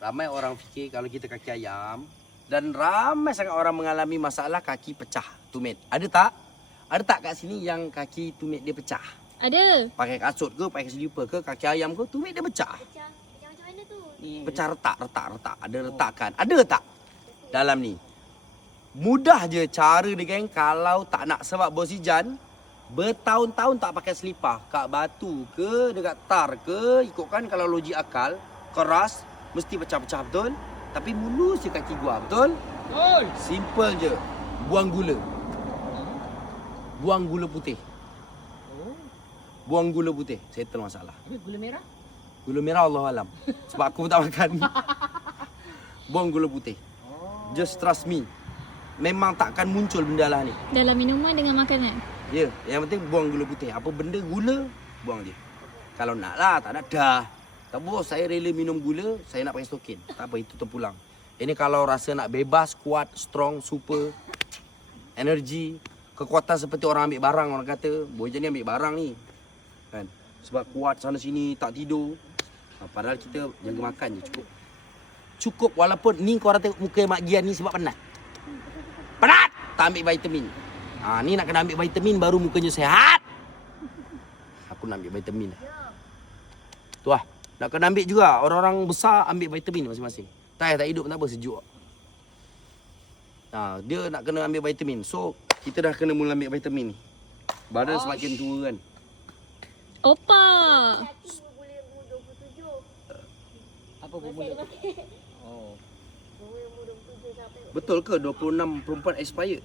ramai orang fikir kalau kita kaki ayam dan ramai sangat orang mengalami masalah kaki pecah tumit. Ada tak? Ada tak kat sini yang kaki tumit dia pecah? Ada. Pakai kasut ke, pakai slipper ke, kaki ayam ke, tumit dia pecah. Pecah, pecah macam mana tu? Ni. Pecah retak, retak, retak. Ada retakan. Ada tak? Dalam ni. Mudah je cara dia geng kalau tak nak sebab bos hujan bertahun-tahun tak pakai selipar kat batu ke dekat tar ke ikutkan kalau logik akal keras mesti pecah-pecah betul tapi mulus je kaki gua betul Oi. simple je buang gula buang gula putih Oh. buang gula putih settle masalah Habis gula merah? gula merah Allah alam sebab aku pun tak makan buang gula putih Oh. just trust me memang takkan muncul benda lah ni Dalam minuman dengan makanan. Ya, yeah, yang penting buang gula putih. Apa benda gula, buang je. Kalau nak lah, tak nak dah. Tak bos, saya rela minum gula, saya nak pakai stokin. Tak apa, itu terpulang. Ini kalau rasa nak bebas, kuat, strong, super, energi, kekuatan seperti orang ambil barang, orang kata, boleh jadi ambil barang ni. Kan? Sebab kuat sana sini, tak tidur. Ha, padahal kita jaga makan je, cukup. Cukup walaupun ni kau orang tengok muka Mak Gian ni sebab penat. Penat! Tak ambil vitamin. Ha, ni nak kena ambil vitamin baru mukanya sehat. Aku nak ambil vitamin. Tu lah. Nak kena ambil juga. Orang-orang besar ambil vitamin masing-masing. Tak payah tak hidup pun tak apa, sejuk. Ha, dia nak kena ambil vitamin. So, kita dah kena mula ambil vitamin ni. Badan semakin tua kan. Opa. Hati bermula umur 27. Apa bermula? Oh. Bermula umur 27 sampai Betul ke 26 perempuan expired?